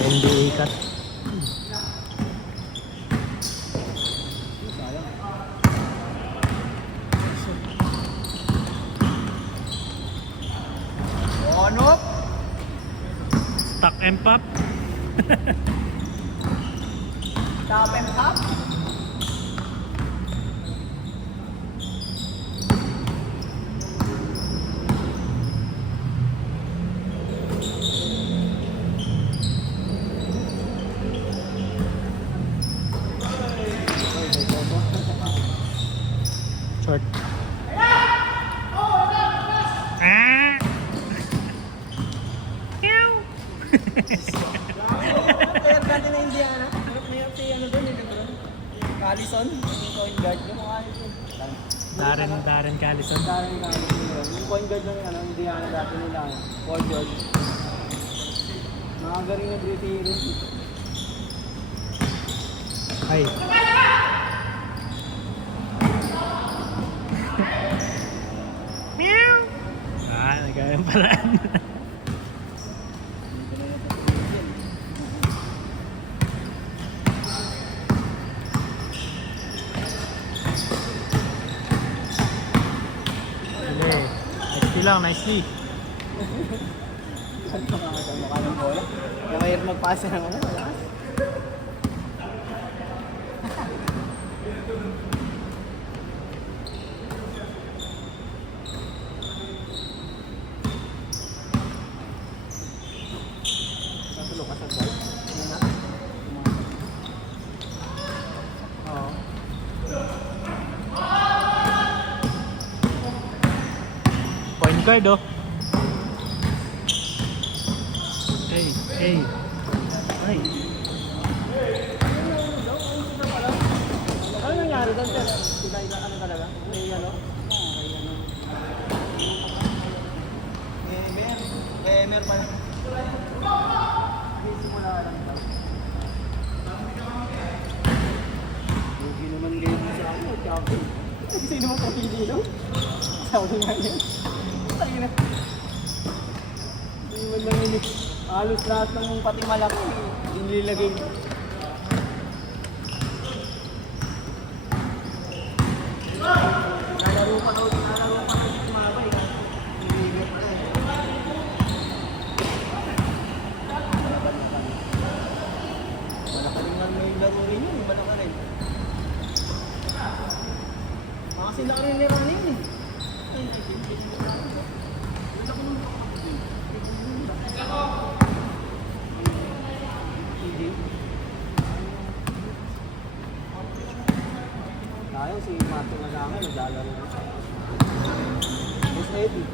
NBA cut. Ano? Stock and pop. Top and top? Short. Player natin na Indiana. Ano player si ano doon? Callison? Yung point guard. Yung mga ano doon. Darren Callison. Darren Callison. Yung point guard ng ano, Indiana dati nila. Paul George. Nakagaling na British rin. Ay. Meow. Nagkayang paraan. Nicely. Ano nga sa mukha ng bola? Kaya mahirap magpasa ng ano, malakas. Natulog ka sa ball? Ano na? Oo. Point guard oh. Hey. Ay. Ano nangyari doon, sir? Sila ano talaga? May ano? Mer pala. Simula lang daw. Hindi naman game sa ako, champion. Sino mo papili daw? Sabi nga yan. Tayo na. Hindi man lang yun. Halos lahat ng pati malaki, inilagay. Nalaro pa daw sumabay. Inilagay pa rin. Malakalingan may laro rin yun, malakaling. Kasi laki ni Rani yun eh. Tayo si Mato na lang ay naglalaro na siya. Mas Eddie.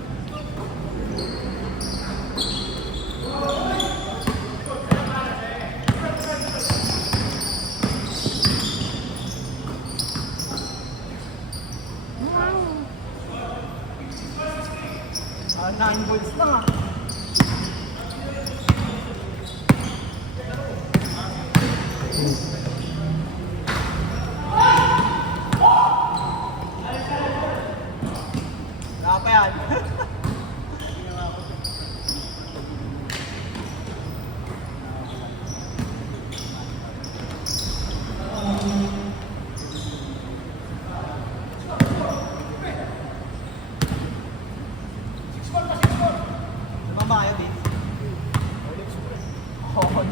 Ah, 9 volts lang ah. Apa yan? Lumabaya din. Oo.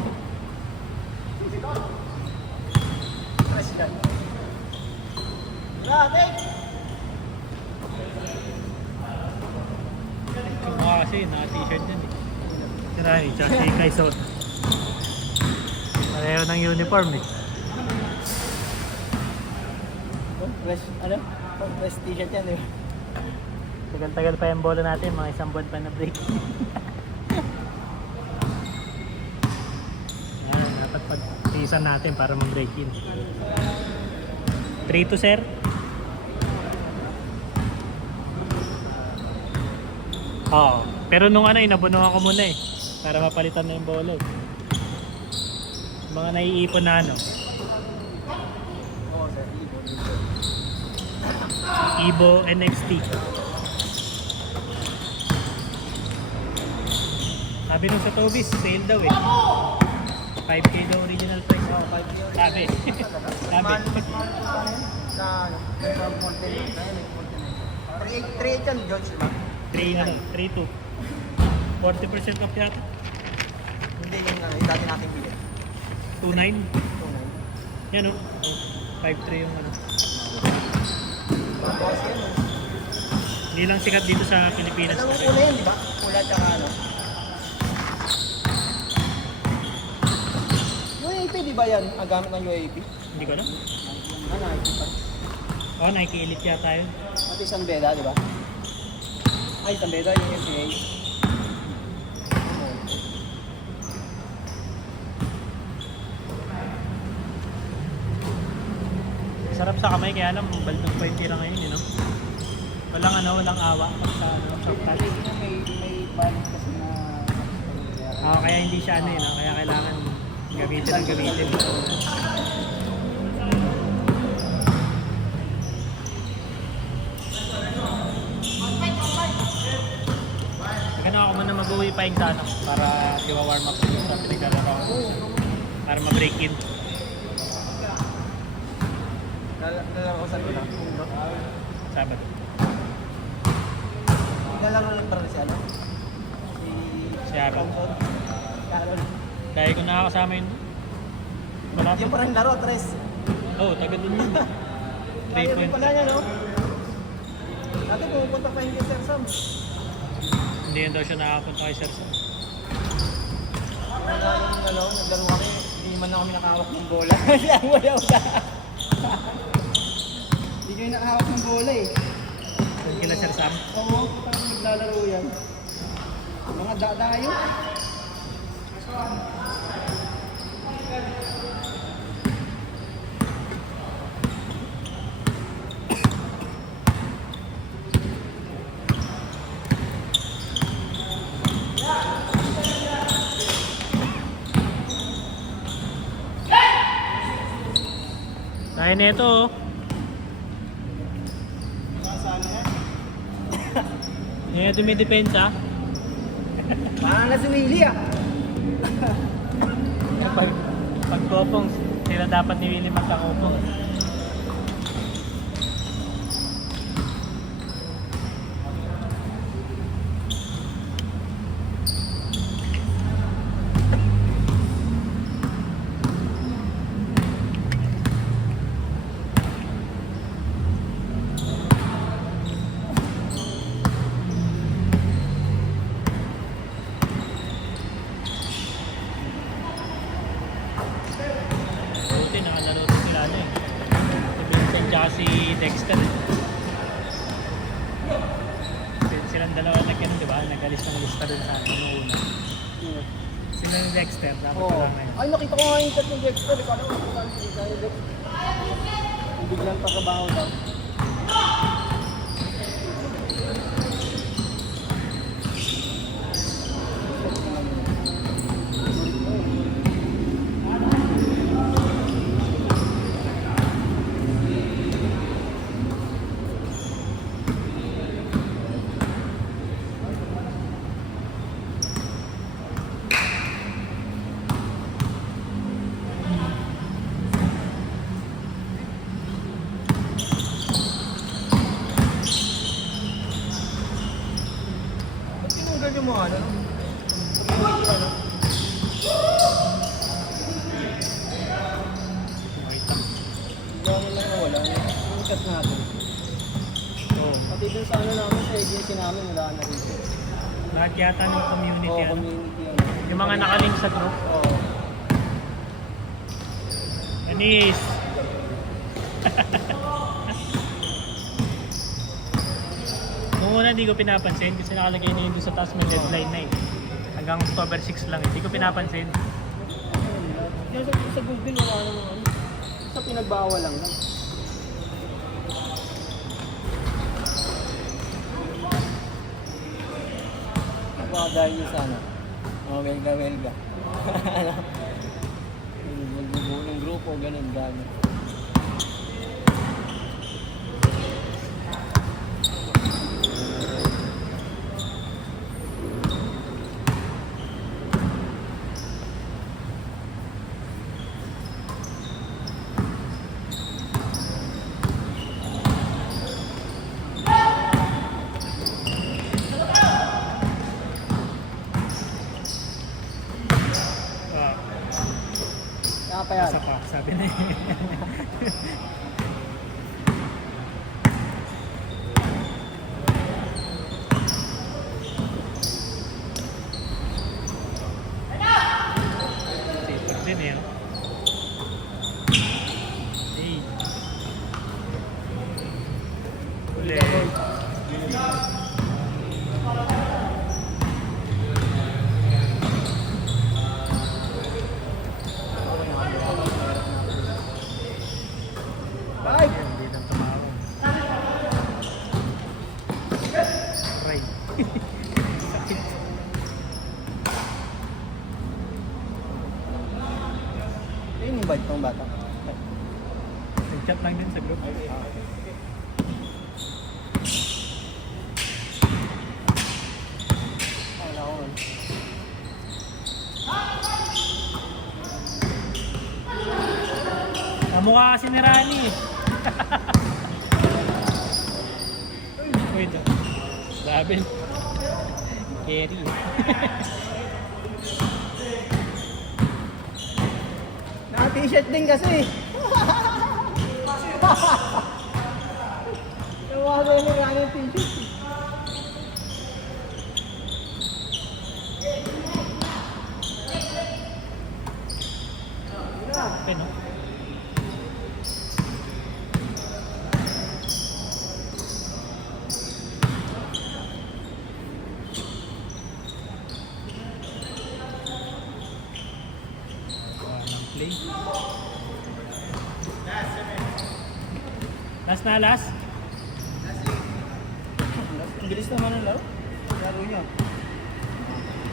President. Grabe! Kasi naka-t-shirt yan eh. Sirahin, tsaka si Kai Soto. Pareho ng uniform eh. Fresh, ano? Fresh t-shirt yan eh. Tagal-tagal pa yung bola natin, mga isang buwan pa na break. Ayan, dapat pag-tiisan natin para mag-break in. 3-2 sir. Oo. Pero nung ano, inabunuhan ko muna eh. Para mapalitan na yung bola. Mga naiipon na ano. Oo, sir. Evo NXT. Sabi nung sa Tobis, sale daw eh. 5K daw original price. Oo, 5 yun. Sabi. Sabi. Mahal sa ano? Sa ano? Sa Montenegro. Ayun, Montenegro. 3.8 yan, George, diba? 3.2. 40% off yata. Hindi yung ano, yung dati nating bili. 2.9. 2.9. Yan o. 5.3 yung ano. Bawas yan, oh. Hindi lang sikat dito sa Pilipinas. Alam mo pula yan, di ba? Pula tsaka ano. UAP, di ba yan? Ang gamit ng UAP? Hindi ko alam. Ano, Nike pa. Oh, Nike Elite yata yun. Pati San Beda, di ba? Ay, San Beda, yung FCA. Sarap sa kamay kaya lang baldog pa yung tira ngayon, no? Walang ano, walang awa sa ano, sa touch. May balik kasi na... Kaya hindi siya ano no? Kaya kailangan gamitin ang gamitin. Magano ako muna mag-uwi pa yung tanong para i-warm up yung sa pinaglalaro ko. Para ma-break in. Lalaro ko sa ito lang. Sabado. Lalaro lang para si ano? Si Aaron. Aaron. Dahil kung nakakasama yun, malapit. Yung parang laro, Tres. Oo, taga dun yun. 3 Kaya din point. pala niya, no? Dati pumupunta pa yung kay Sir Sam. Hindi yan daw siya nakapunta kay Sir Sam. Naglaro kami, hindi man na kami nakahawak ng bola. Kasi ang wayaw ka. Hindi kayo nakahawak ng bola eh. Doon kila Sir Sam. Oo, parang naglalaro yan. Mga dadayo. Dahil nito, oh. Ngayon dumidepensa. Parang na si Willie ah. Pag kopong, sila dapat ni Willie magkakopong. Buti nakalaro din sila ano eh. Si Vincent tsaka si Dexter eh. Silang dalawa nagkaroon, di ba? Nag-alis ng lista dun sa ano una. Sila ni Dexter, dapat Oo. pala ngayon. Ay, nakita ko nga yung chat ng Dexter. Ikaw naman, saan si Dexter? Biglang pagkabaho daw. Ba't tinanggal yung mga ano? Pag-iwi ano? Bigla mo lang nawala. Yung chat natin. Oo. Pati dun sa ano namin, sa agency namin, wala na rin. Lahat yata ng community Oo, ano. community ano. Yung mga nakalink sa group. Oo. Anis! Nung una hindi ko pinapansin kasi nakalagay na yun doon sa taas may deadline na eh. Hanggang October 6 lang eh. Hindi ko pinapansin. Yan sa Google, wala naman ano. Sa pinagbawal lang lang. Baka dahil yun sa ano. Oh, welga. Yung bubuo ng grupo, ganun, gano'n. Saka pa yan. Isa pa, sabi na eh. Sipag din eh. Oh. Hey. Uli. Ay! Hindi lang tumawag. Aray. Sakit. Ayun yung bite ng bata. Nag-chat lang din sa group. Ay, naku. Mukha kasi ni Rani. Wait. Sabi. Carry. Naka-t-shirt din kasi. Nawawa mo nga yung t-shirt. Okay, no? Play. Last na last? Ang bilis naman ng laro. Laro niya.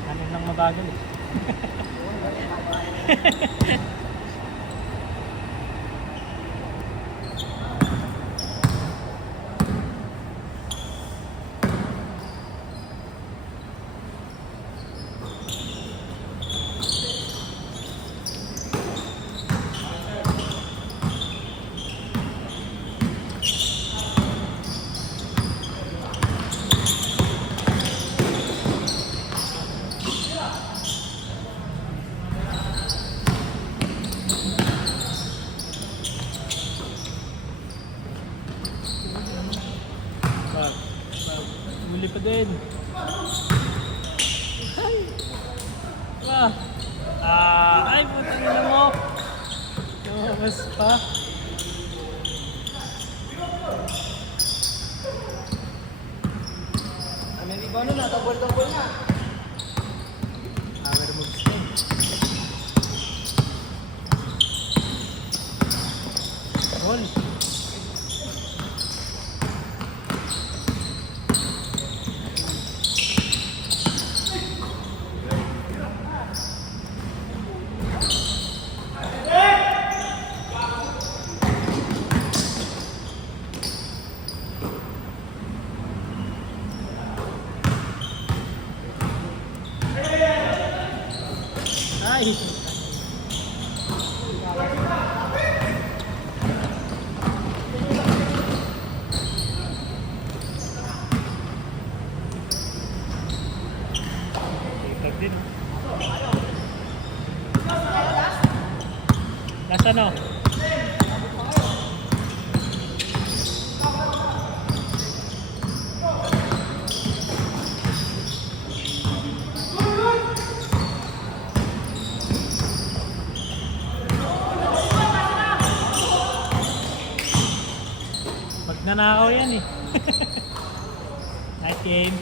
Ano lang mabagal eh. Huli pa din. Ay! Ay, puta nila mo. Tumakas pa. May rebound na, tabol-tabol na. Power moves din. Roll. Ay! Sipag din. Last ano? Magnanakaw yan eh. Night game.